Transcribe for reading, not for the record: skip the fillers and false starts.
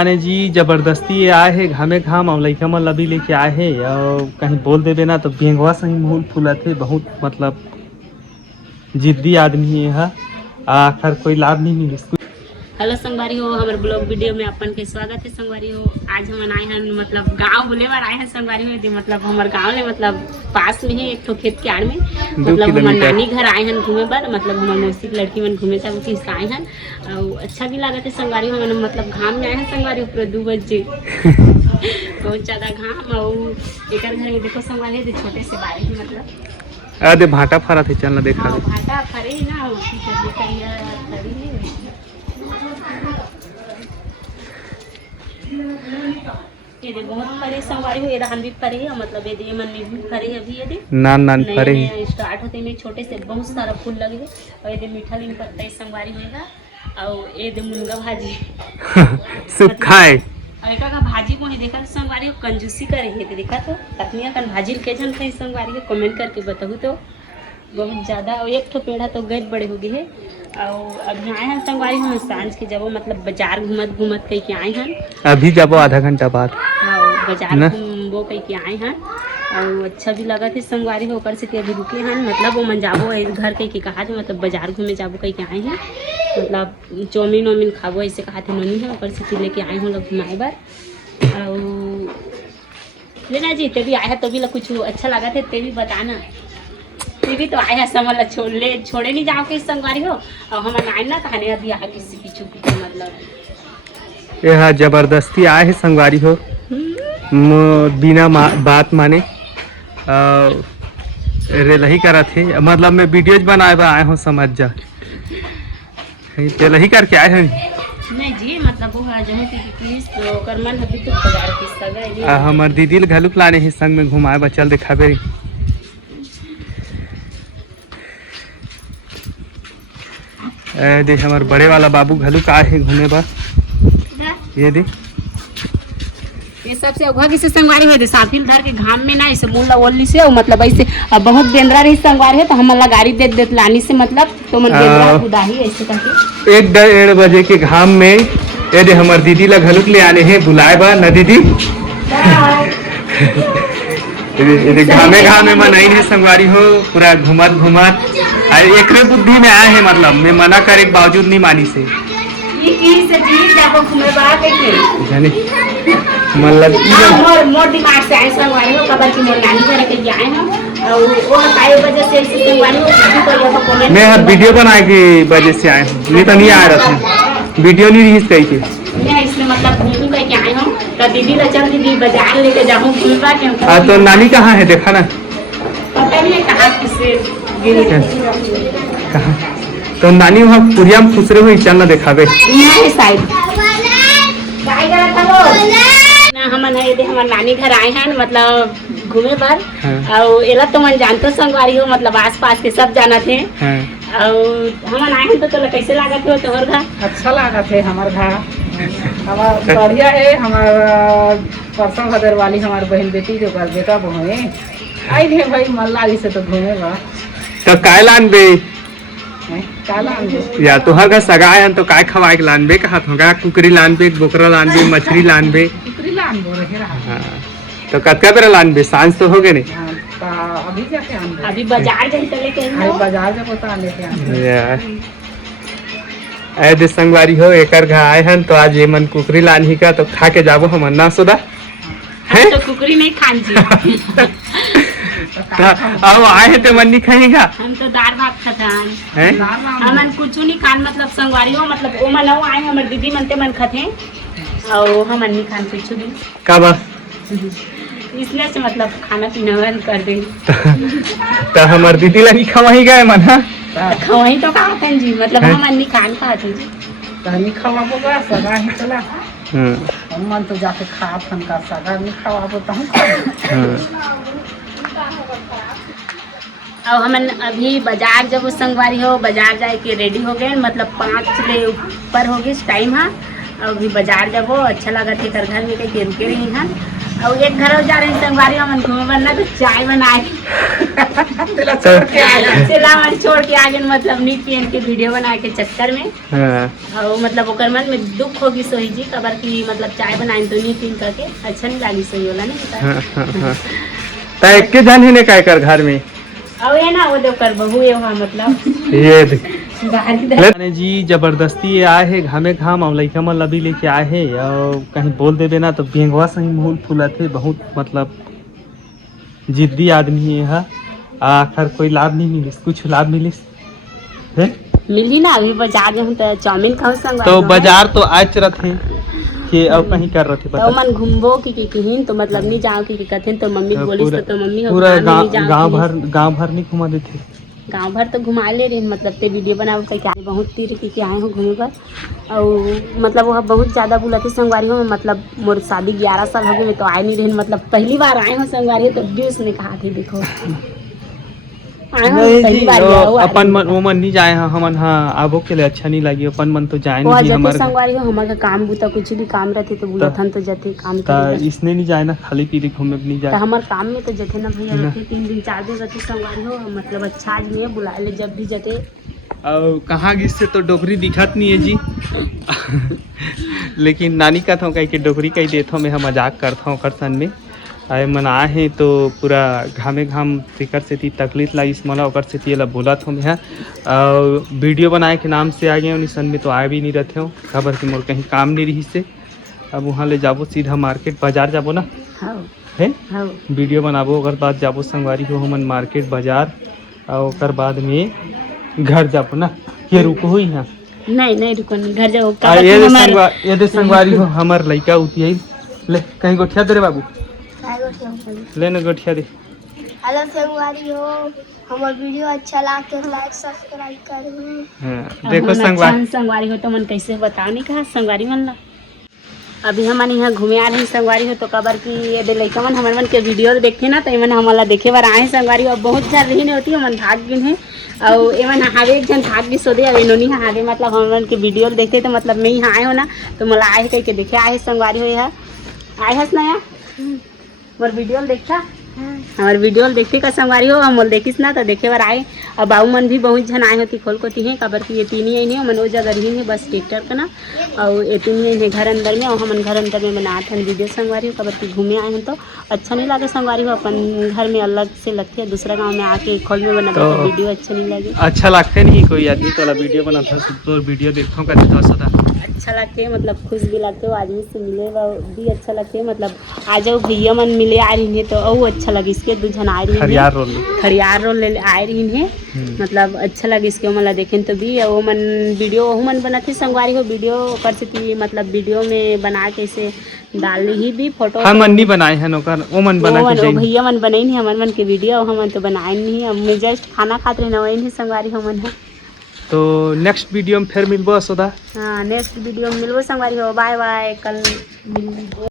माने जी जबरदस्ती आए है घामे घाम और लइका मन लबी लेके आए है और कहीं बोल देवे ना तो बेंगवा सही मुंह फूलत है। बहुत मतलब जिद्दी आदमी है आखिर कोई लाभ नहीं मिली। हेलो संगवारी हो, हमारे ब्लॉग वीडियो में अपन के स्वागत है। संगवारी हो, आज हम आए हैं मतलब गांव बुले बार आए हैं संगवारी हो। मतलब हमारे गांव में मतलब पास में ही एक तो खेत के आड़ में मतलब हमारे नानी घर आए हैं घूमे पर। मतलब हमारे मौसी की लड़की मन घूमे सब चीज आए हैं और अच्छा भी लगा था संगवारी हो। मैंने मतलब घाम में आए हैं संगवारी पूरा 2 बजे बहुत ज्यादा घाम और एक घर में देखो संगवारी छोटे से बारे में मतलब अरे भाटा फरा थे चलना देखा भाटा फरे ना ये दे बहुत परे संगवारी हो। ये हम भी परे है मतलब ये मन में भी परे अभी ये दे नान परे स्टार्ट होते में छोटे से बहुत सारा फूल लगे है और ये दे मीठा लीम पत्ता संगवारी होएगा और ये दे मुनगा भाजी सूखा है और एक का भाजी को ही देखा संगवारी हो कंजूसी करे है देखा तो कतनिया कन भाजी के जन थे संगवारी को कमेंट करके बताओ तो बहुत ज़्यादा। और एक ठो पेड़ा तो गज बड़े हो गए है और अभी आए हैं संगवारी हम सांझ के जब मतलब बाजार घूमत घूमत कहीं के आए हैं। अभी जब आधा घंटा बाद हाँ बाजार घूमबो कहीं के आए हैं और अच्छा भी लगा थे संगवारी होकर से अभी रुके हैं। मतलब वो मन जाबो घर कहीं के कहा थे मतलब बाजार घूमे जाबो कहीं के आए हैं मतलब चौमिन वोमिन खाबो ऐसे कहा थे नोनी है ऊपर से लेके आए हैं लोग घुमाए बार और लेना जी तभी आया तो भी कुछ अच्छा लगा थे ते भी बताना भी तो आया समझ छोड़े नहीं जाओ के संगवारी हो और हम आए ना खाने अभी आगे किसी पीछू पीछू मतलब यह जबरदस्ती आए है संगवारी हो बिना बात माने रेलही करा थे मतलब मैं वीडियोज बनाए बा आए हो समझ जा रेलही करके आए हैं नहीं जी मतलब वो जो है कि प्लीज तो करमन अभी तो बाजार की सगा हमार दीदी घलुक लाने ही संग में घुमाए बा चल दिखाबे दे हमारे बड़े वाला बाबू घलुक आए है घूमे बा ये दे ये सबसे अघा से संगवारी है साफिल धर के घाम में ना इसे मुल्ला ओल्ली से और मतलब ऐसे बहुत बेंद्रा रही संगवारी है तो हम ला गाड़ी दे देत लानी से मतलब तो मन बेंद्रा उदाही ऐसे करके 1-1.5 बजे के घाम में ये दे हमार दीदी ला घलुक ले आने हैं बुलाए बा न दीदी ये घामे घामे मनाई है संगवारी हो पूरा घुमत घुमत अरे एकरे बुद्धि में आए हैं मतलब मैं मना करे के बावजूद नहीं मानी से जाने मतलब मोर दिमाग से आए संगवारी हो कबर की मोर नानी घर के आए हैं और वो काय वजह से ऐसे संगवारी हो तो ये कमेंट मैं वीडियो बनाए की वजह से आए हूं नहीं तो नहीं आ रहा था वीडियो नहीं रिलीज करी थी मैं इसमें मतलब घूमू करके आए हूं तो दीदी ला चल दीदी बाजार लेके जाऊं घूमवा के तो नानी कहाँ है देखा ना पता नहीं कहां किसे कहाँ तो नानी वहाँ पुरिया में खुसरे हुई चल ना दिखावे हमन है हमार नानी घर आए हैं मतलब घूमे पर और एला तो मन जानते संगवारी हो मतलब आस पास के सब जाना थे और हमन आए हैं तो कैसे लागत हो तोहर घर? अच्छा लागत है हमार घर हमार बढ़िया है। हमार परसों भदर वाली हमार बहन बेटी जो घर बेटा बहुए आई थे भाई मन लागी से तो घूमे बा तो काय लान बे का लान बे या तो हर सगाए हैं तो काय खवाए के लान बे कहा होगा कुकरी लान बे बोकरा लान बे मछली लान बे कुकरी लान बो रहे रहा तो कतका बेरा लान बे सांझ तो हो गए नहीं अभी जाके आन अभी बाजार जाके लेके आई बाजार जा पता लेके आन यार ऐ दे संगवारी हो एकर घर आए हैं तो आज ये मन कुकरी लान ही का तो खा के जाबो हम ना सोदा है तो कुकरी नहीं खान जी अब आए हैं तो मन नहीं खाएगा हम तो दाल भात खाते हैं हमन कुछ नहीं खान मतलब संगवारी हो मतलब ओ मन आए हमारे दीदी मनते मन खाते और हम नहीं खान कुछ भी कब इसलिए से मतलब खाना पीना बंद कर दे तो हमार दीदी ला नहीं खवाई गए मन खवाई तो खाते हैं जी मतलब हम नहीं खान खाते जी तो नहीं खवाबो बा सगा ही चला हम मन तो जाके खात हम का सगा नहीं खवाबो तो हम और हमन अभी बाजार जब संगवारी हो बाजार जाए के रेडी हो गए मतलब 5 ले ऊपर हो गए टाइम है और अभी बाजार जब हो अच्छा लगा थे घर में कहीं रुके रही हैं और एक घर जा रहे संगवारी हमन घूमे बनना तो चाय बनाए तेला छोड़ के आया चला मन छोड़ के आगे मतलब नीट पहन के वीडियो बना के चक्कर में हाँ। और मतलब ओकर मन में दुख होगी सोही जी कबर की मतलब चाय बनाए तो नीट पहन करके अच्छा नहीं लागी सोही वाला नहीं हाँ, हाँ, हाँ। तो एक के जान ही ने काय कर घर में अब ये ना वो देव कर बहू ये वहाँ मतलब ये देख। बाहरी जी जबरदस्ती ये आए है घामे घाम और लइका मन लबी लेके आए है और कहीं बोल देबे ना तो बेंगवा से ही मुंह फुलत है बहुत मतलब जिद्दी आदमी है यह आखिर कोई लाभ नहीं मिलिस कुछ लाभ मिलिस है मिली ना अभी बाजार में तो चाउमीन खाओ संग तो बाजार तो आज रहे कि अब कहीं कर रहे थे तो पता मन घूमबो की कहीं तो मतलब नहीं जाओ की कहते तो मम्मी तो बोलिस तो मम्मी हो पूरा नहीं जाओ गांव भर नहीं घुमा देते गांव भर तो घुमा ले रहे मतलब ते वीडियो बनाओ करके आए बहुत तीर के आए हो घूमे पर और मतलब वह बहुत ज़्यादा बुलाते संगवारी में मतलब मोर शादी 11 साल हो गए मैं तो आए नहीं रहे मतलब पहली बार आए हो संगवारी तो भी उसने कहा थे देखो आए हो नहीं पहली जी बार अपन मन वो मन नहीं जाए हैं हमन हाँ आबो के लिए अच्छा नहीं लगी अपन मन तो जाए वह नहीं जते हमारे संगवारी हो हमारे काम बुता कुछ भी काम रहते तो बुलाथन तो जते काम करे इसने नहीं जाए ना खाली पीली घूमे भी नहीं तो जाए हमारे काम में तो जते ना भैया ना। रहते 3 दिन 4 दिन रहते संगवारी हो मतलब अच्छा आदमी है बुला ले जब भी जते और कहाँ गिस से तो डोगरी दिखत नहीं है जी लेकिन नानी का था कहीं डोगरी कहीं देता हूँ मैं मजाक करता हूँ कर सन में आए मन आए हैं तो पूरा घामे घाम तिकर से थी तकलीफ लाई इस मला ओकर से थी ला बोला था मैं और वीडियो बनाए के नाम से आ गए निशन में तो आए भी नहीं रहते हो खबर कि मोर कहीं काम नहीं रही से अब वहाँ ले जाबो सीधा मार्केट बाजार जाबो ना हाँ है हाँ वीडियो बनाबो ओकर बाद जाबो संगवारी हो हमन मार्केट बाजार और ओकर बाद में घर जाबो ना के रुको हो यहाँ नहीं रुको नहीं घर जाओ ये दे संगवारी हो हमर लइका उतियै ले कहीं गोठिया दे रे बाबू ले ना गोठिया दे हेलो संगवारी हो हमार वीडियो अच्छा लागे लाइक सब्सक्राइब करू हाँ, देखो संगवारी संगवारी हो तो मन कैसे बताओ नहीं कहा संगवारी मन ला अभी हमारे यहाँ घूमे आ रहे संगवारी हो तो कबर की ये दे लड़का मन हमारे मन के वीडियो देखते ना तो इमन हमारा देखे बार आए संगवारी और बहुत ज़्यादा रही नहीं होती है मन भाग गिन है और एमन हावे एक जन भाग भी सोदे अब इन्होंने हावे मतलब हमारे मन के वीडियो देखते तो मतलब मैं यहाँ आए हो ना तो मला आए कह के देखे आए संगवारी हो यहाँ आए हस ना यार मोर वीडियो देखता हमारे वीडियो देखते का संगवारी हो हम देखिस ना तो देखे बार आए और बाबू मन भी बहुत जन आए होती खोल कोती हैं कबर की ये तीन ही नहीं मन वो जगह रही है बस ट्रैक्टर का ना और ये तीन ही घर अंदर में और हम घर अंदर में बनाते हैं वीडियो संगवारी हो कबर की घूमे आए हैं तो अच्छा नहीं लगे संगवारी हो अपन घर में अलग से लगती है दूसरा गाँव में आके खोल में बनाते तो वीडियो अच्छा नहीं लगे अच्छा लगते नहीं कोई आदमी तो वीडियो बनाता तो वीडियो देखो कर देता सदा अच्छा लगते है मतलब खुश भी लगते हो आदमी से मिले भी अच्छा लगते है मतलब आ जाओ भैया मन मिले आ रही है तो और अच्छा लगे इसके दो जन आ रही है खड़ियार रोल ले आए रही है मतलब अच्छा लगे इसके मतलब देखें तो भी वो मन वीडियो वो मन बनाते संगवारी हो वीडियो कर सकती मतलब वीडियो में बना के इसे डाल ही भी फोटो हम मन नहीं बनाए हैं नौकर वो मन बना के भैया मन बनाई नहीं हमारे मन के वीडियो हम तो बनाए नहीं हम जस्ट खाना खाते रहे वही नहीं संगवारी हम है तो नेक्स्ट वीडियो में फिर मिलबो सोदा हाँ नेक्स्ट वीडियो में मिलबो संगवारी हो बाय बाय कल